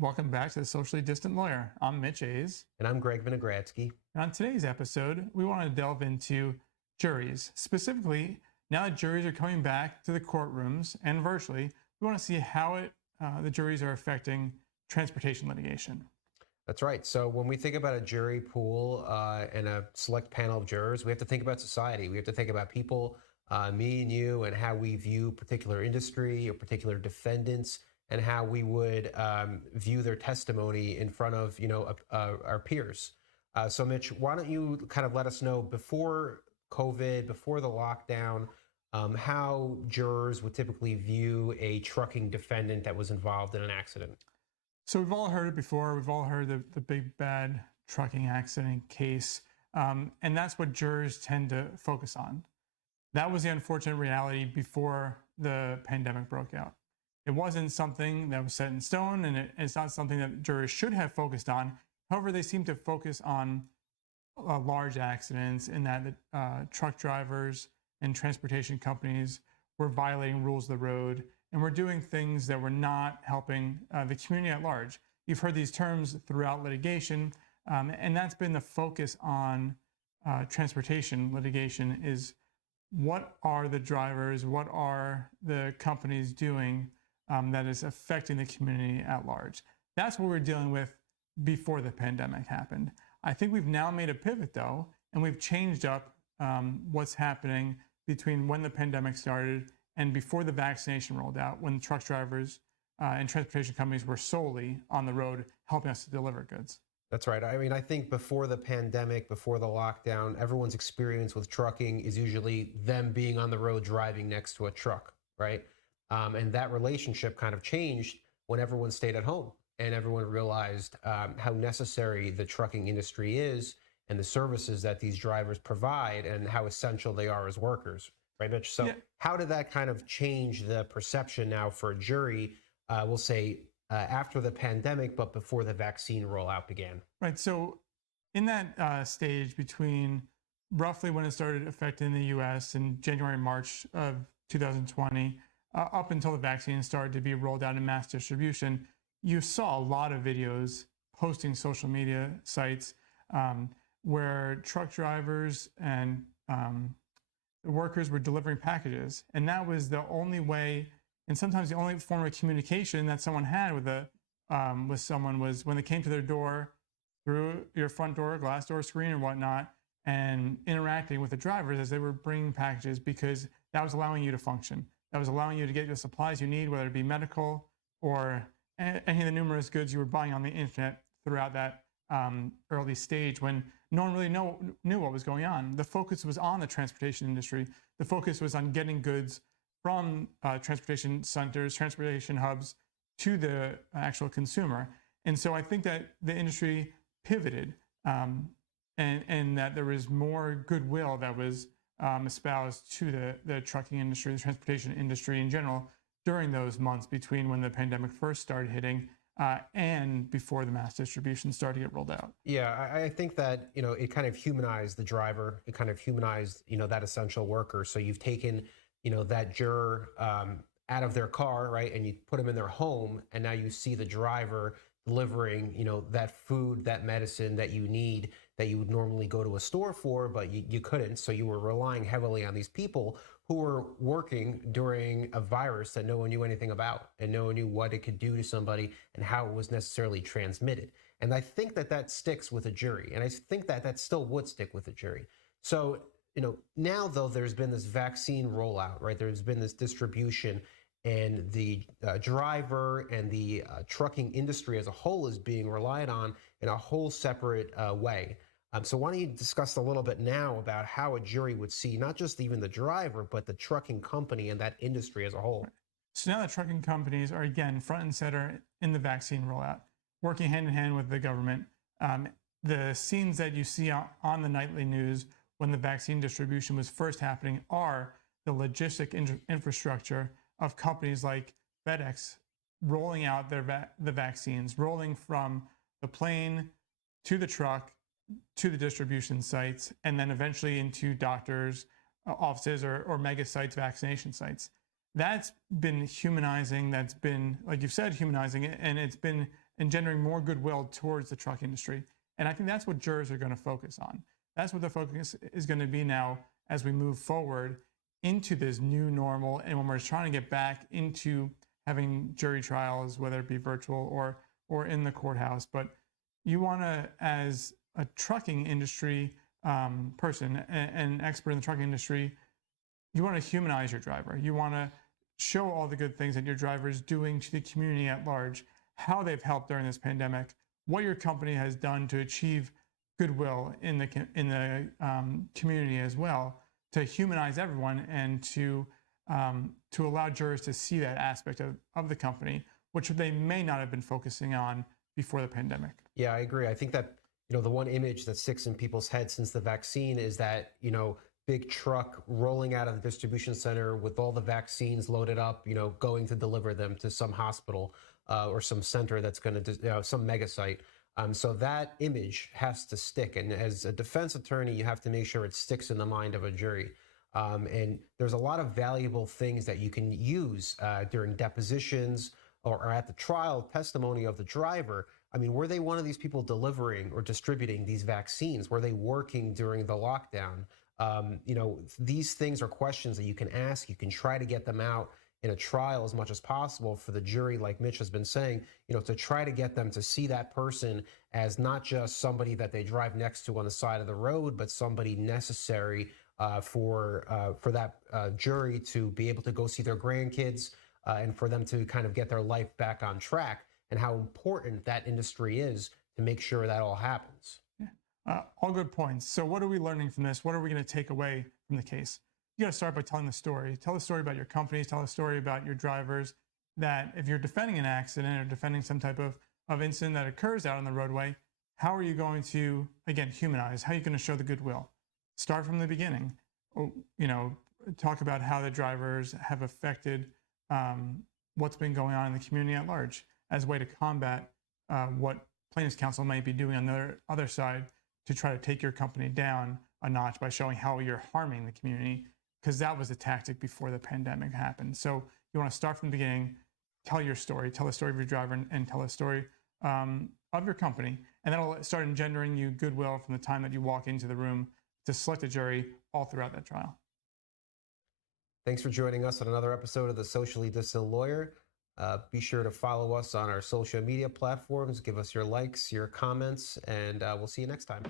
Welcome back to the Socially Distant Lawyer. I'm Mitch Hayes. And I'm Greg Vinogradsky. And on today's episode, we want to delve into juries. Specifically, now that juries are coming back to the courtrooms and virtually, we want to see how the juries are affecting transportation litigation. That's right. So when we think about a jury pool and a select panel of jurors, we have to think about society. We have to think about people, me and you, and how we view particular industry or particular defendants, and how we would view their testimony in front of, our peers. So Mitch, why don't you kind of let us know before COVID, before the lockdown, how jurors would typically view a trucking defendant that was involved in an accident? So we've all heard it before. We've all heard the big bad trucking accident case. And that's what jurors tend to focus on. That was the unfortunate reality before the pandemic broke out. It wasn't something that was set in stone, and it's not something that jurors should have focused on. However, they seem to focus on large accidents in that truck drivers and transportation companies were violating rules of the road and were doing things that were not helping the community at large. You've heard these terms throughout litigation, and that's been the focus on transportation litigation is what are the drivers, what are the companies doing that is affecting the community at large. That's what we're dealing with before the pandemic happened. I think we've now made a pivot though, and we've changed up what's happening between when the pandemic started and before the vaccination rolled out, when truck drivers and transportation companies were solely on the road helping us to deliver goods. That's right. I mean, I think before the pandemic, before the lockdown, everyone's experience with trucking is usually them being on the road driving next to a truck, right? And that relationship kind of changed when everyone stayed at home and everyone realized how necessary the trucking industry is and the services that these drivers provide and how essential they are as workers, right, Mitch? So How did that kind of change the perception now for a jury, we'll say, after the pandemic, but before the vaccine rollout began? Right. So in that stage between roughly when it started affecting the U.S. in January, March of 2020, up until the vaccine started to be rolled out in mass distribution, you saw a lot of videos posting social media sites where truck drivers and workers were delivering packages. And that was the only way, and sometimes the only form of communication that someone had with someone was when they came to their door through your front door, glass door screen and whatnot, and interacting with the drivers as they were bringing packages, because that was allowing you to function. That was allowing you to get the supplies you need, whether it be medical or any of the numerous goods you were buying on the internet throughout that early stage when no one really knew what was going on. The focus was on the transportation industry. The focus was on getting goods from transportation centers, transportation hubs to the actual consumer. And so I think that the industry pivoted and that there was more goodwill that was espoused to the trucking industry, the transportation industry in general, during those months between when the pandemic first started hitting and before the mass distribution started to get rolled out. Yeah, I think that, it kind of humanized the driver. It kind of humanized, that essential worker. So you've taken, that juror out of their car, right? And you put them in their home, and now you see the driver delivering, that food, that medicine that you need, that you would normally go to a store for, but you couldn't. So you were relying heavily on these people who were working during a virus that no one knew anything about, and no one knew what it could do to somebody and how it was necessarily transmitted. And I think that sticks with a jury. And I think that still would stick with a jury. So, now though, there's been this vaccine rollout, right? There's been this distribution, and the driver and the trucking industry as a whole is being relied on in a whole separate way. So why don't you discuss a little bit now about how a jury would see not just even the driver, but the trucking company and that industry as a whole? So now the trucking companies are, again, front and center in the vaccine rollout, working hand in hand with the government. The scenes that you see on the nightly news when the vaccine distribution was first happening are the logistic infrastructure of companies like FedEx rolling out the vaccines, rolling from the plane to the truck to the distribution sites, and then eventually into doctors' offices or mega sites, vaccination sites. That's been humanizing. That's been, like you've said, humanizing, and it's been engendering more goodwill towards the truck industry. And I think that's what jurors are going to focus on. That's what the focus is going to be now as we move forward into this new normal, and when we're trying to get back into having jury trials, whether it be virtual or in the courthouse. But you want to, as a trucking industry person, an expert in the trucking industry, you want to humanize your driver. You want to show all the good things that your driver is doing to the community at large, how they've helped during this pandemic, what your company has done to achieve goodwill in the community as well, to humanize everyone and to allow jurors to see that aspect of the company, which they may not have been focusing on before the pandemic. Yeah, I agree. I think that, the one image that sticks in people's heads since the vaccine is that, big truck rolling out of the distribution center with all the vaccines loaded up, going to deliver them to some hospital or some center that's going to, some mega site. So that image has to stick. And as a defense attorney, you have to make sure it sticks in the mind of a jury. And there's a lot of valuable things that you can use during depositions or at the trial testimony of the driver. I mean, were they one of these people delivering or distributing these vaccines? Were they working during the lockdown? These things are questions that you can ask. You can try to get them out in a trial as much as possible for the jury, like Mitch has been saying, to try to get them to see that person as not just somebody that they drive next to on the side of the road, but somebody necessary for that jury to be able to go see their grandkids and for them to kind of get their life back on track, and how important that industry is to make sure that all happens. Yeah. All good points. So what are we learning from this? What are we going to take away from the case? You got to start by telling the story. Tell the story about your companies. Tell the story about your drivers. That if you're defending an accident or defending some type of incident that occurs out on the roadway, how are you going to, again, humanize? How are you going to show the goodwill? Start from the beginning. Talk about how the drivers have affected what's been going on in the community at large as a way to combat what plaintiff's counsel might be doing on the other side to try to take your company down a notch by showing how you're harming the community, because that was the tactic before the pandemic happened. So you want to start from the beginning, tell your story, tell the story of your driver, and tell a story of your company. And that'll start engendering you goodwill from the time that you walk into the room to select a jury all throughout that trial. Thanks for joining us on another episode of The Socially Distant Lawyer. Be sure to follow us on our social media platforms. Give us your likes, your comments, and we'll see you next time.